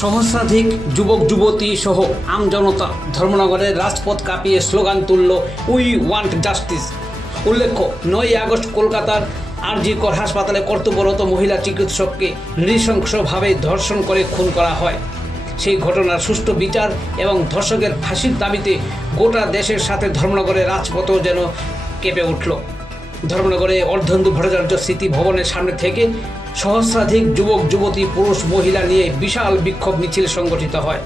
সহস্রাধিক যুবক, যুবতী সহ আমজনতা ধর্মনগরের রাজপথ কাঁপিয়ে স্লোগান তুলল উই ওয়ান্ট জাস্টিস উল্লেখ্য নয় আগস্ট কলকাতার আরজি কর হাসপাতালে কর্তব্যরত মহিলা চিকিৎসককে নৃশংসভাবে ধর্ষণ করে খুন করা হয়। সেই ঘটনার সুষ্ঠু বিচার এবং ধর্ষকের ফাঁসির দাবিতে গোটা দেশের সাথে ধর্মনগরের রাজপথও যেন কেঁপে উঠল। ধর্মনগরে অর্ধেন্দু ভট্টাচার্য স্মৃতি ভবনের সামনে থেকে সহস্রাধিক যুবক, যুবতী, পুরুষ, মহিলা নিয়ে বিশাল বিক্ষোভ মিছিল সংগঠিত হয়।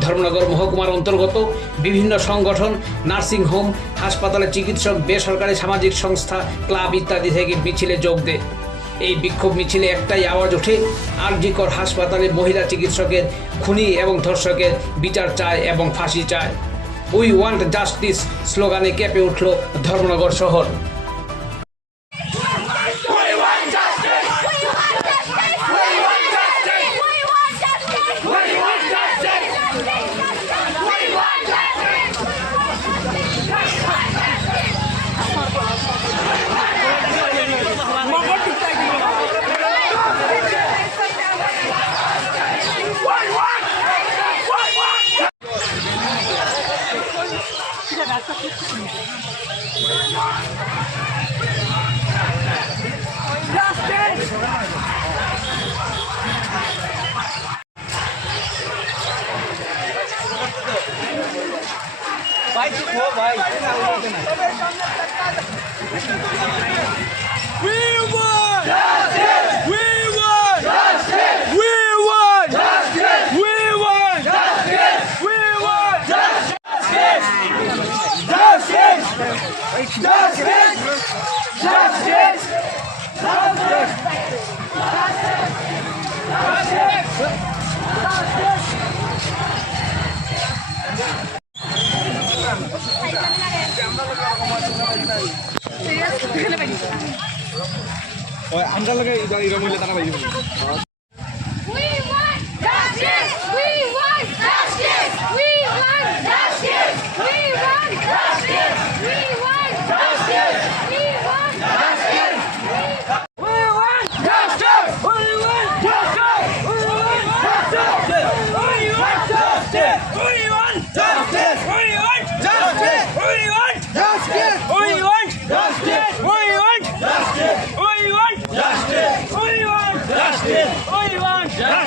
ধর্মনগর মহকুমার অন্তর্গত বিভিন্ন সংগঠন, নার্সিং হোম হাসপাতালে চিকিৎসক, বেসরকারি সামাজিক সংস্থা, ক্লাব ইত্যাদি থেকে মিছিলে যোগ দেয়। এই বিক্ষোভ মিছিলে একটাই আওয়াজ ওঠে, আরজিকর হাসপাতালে মহিলা চিকিৎসকের খুনি এবং ধর্ষকের বিচার চায় এবং ফাঁসি চায়। উই ওয়ান্ট জাস্টিস স্লোগানে কেঁপে উঠল ধর্মনগর শহর। না আমরা লগে ইরা মিলে টাকা পাইছি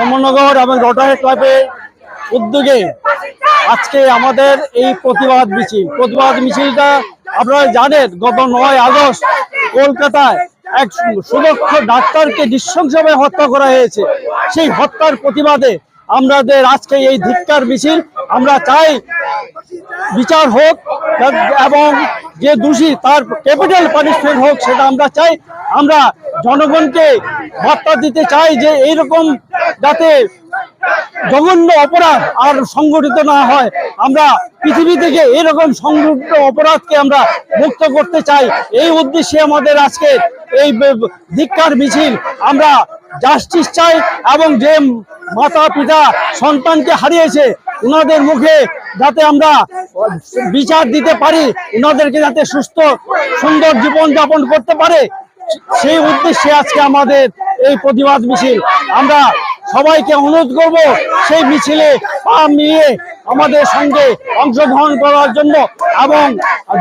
ধর্মনগর এবং রোটারি ক্লাবের উদ্যোগে আজকে আমাদের এই প্রতিবাদ মিছিল। প্রতিবাদ মিছিলটা আপনারা জানেন, গত নয় আগস্ট কলকাতায় এক সুদক্ষ ডাক্তারকে নৃশংসভাবে হত্যা করা হয়েছে। সেই হত্যার প্রতিবাদে আমাদের আজকে এই ধিক্কার মিছিল, আমরা চাই বিচার হোক এবং যে দোষী তার ক্যাপিটাল পানিশমেন্ট হোক সেটা আমরা চাই। আমরা জনগণকে বার্তা দিতে চাই যে এইরকম যাতে জঘন্য অপরাধ আর সংগঠিত না হয়। আমরা পৃথিবী থেকে এরকম সংগঠিত অপরাধকে আমরা মুক্ত করতে চাই। এই উদ্দেশ্যে আমাদের আজকে এই ধিক্কার মিছিল আমরা জাস্টিস চাই এবং যে মাতা পিতা সন্তানকে হারিয়েছে ওনাদের মুখে যাতে আমরা বিচার দিতে পারি ওনাদেরকে যাতে সুস্থ, সুন্দর জীবন যাপন করতে পারে, সেই উদ্দেশ্যে আজকে আমাদের এই প্রতিবাদ মিছিল। আমরা সবাইকে অনুরোধ করব সেই মিছিলে পা মিলিয়ে আমাদের সঙ্গে অংশগ্রহণ করার জন্য এবং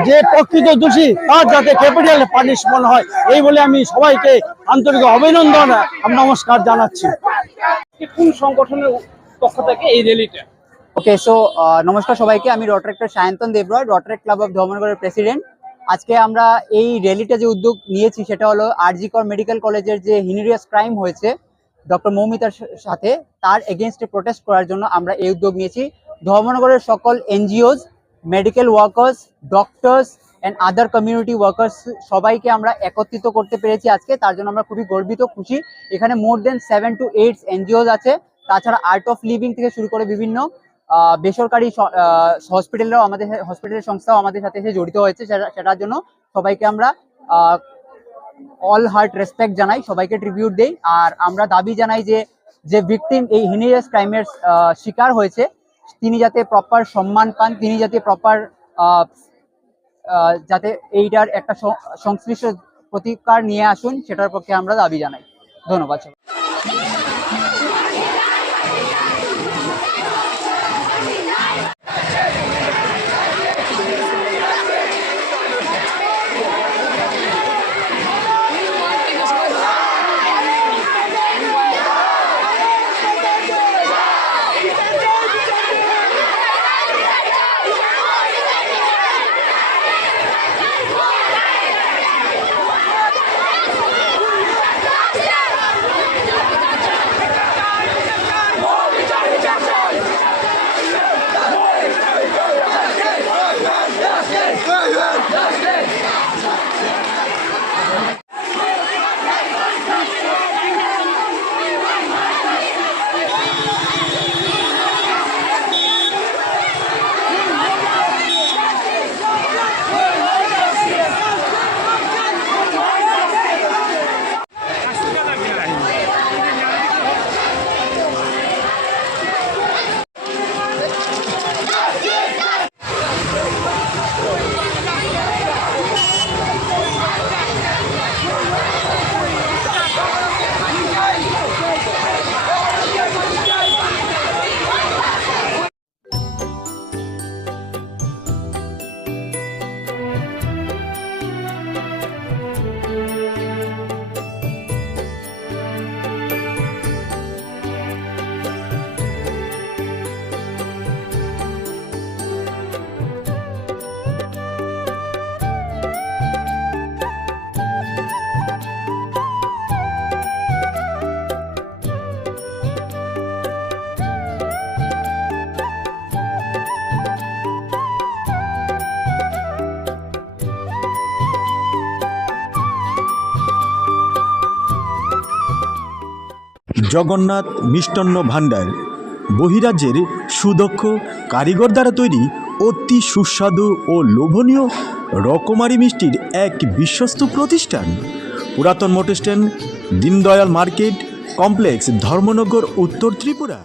যে প্রকৃত দোষী তার যাতে ক্যাপিটাল পানিশমেন্ট হয় এই বলে আমি সবাইকে আন্তরিক অভিনন্দন নমস্কার জানাচ্ছি। কোন সংগঠনের পক্ষ থেকে এই র্যালিটা? ওকে সো নমস্কার সবাইকে। আমি rotaractor Sayantan Debroy rotaract club of ধর্মনগরের president আজকে আমরা এই র্যালিটা যে উদ্যোগ নিয়েছি সেটা হলো আরজিকর মেডিকেল কলেজের যে হিনিরিয়াস ক্রাইম হয়েছে ডক্টর মৌমিতার সাথে তার এগেনস্টে প্রোটেস্ট করার জন্য আমরা এই উদ্যোগ নিয়েছি। ধর্মনগরের সকল NGOs medical workers doctors and other community workers সবাইকে আমরা একত্রিত করতে পেরেছি আজকে। তার জন্য আমরা খুবই গর্বিত, খুশি। এখানে more than seven to eight NGOs আছে। তাছাড়া আর্ট অফ লিভিং থেকে শুরু করে বিভিন্ন বেসরকারি হসপিটালরাও আমাদের হসপিটালের সংস্থাও আমাদের সাথে এসে জড়িত হয়েছে। সেটা- সেটার জন্য সবাইকে আমরা অল হার্ট রেসপেক্ট জানাই, সবাইকে ট্রিবিউট দেই। আর আমরা দাবি জানাই যে যে ভিকটিম এই হিনিয়াস ক্রাইমের শিকার হয়েছে, তিনি যাতে প্রপার সম্মান পান, তিনি যাতে প্রপার যাতে এইটার একটা সংশ্লিষ্ট প্রতিকার নিয়ে আসুন, সেটার পক্ষে আমরা দাবি জানাই। ধন্যবাদ জগন্নাথ মিষ্টান্ন ভাণ্ডার। বহিরাজ্যের সুদক্ষ কারিগর দ্বারা তৈরি অতি সুস্বাদু ও লোভনীয় রকমারি মিষ্টির এক বিশ্বস্ত প্রতিষ্ঠান। পুরাতন motor stand Deendayal market, complex Dharmanagar, উত্তর ত্রিপুরা।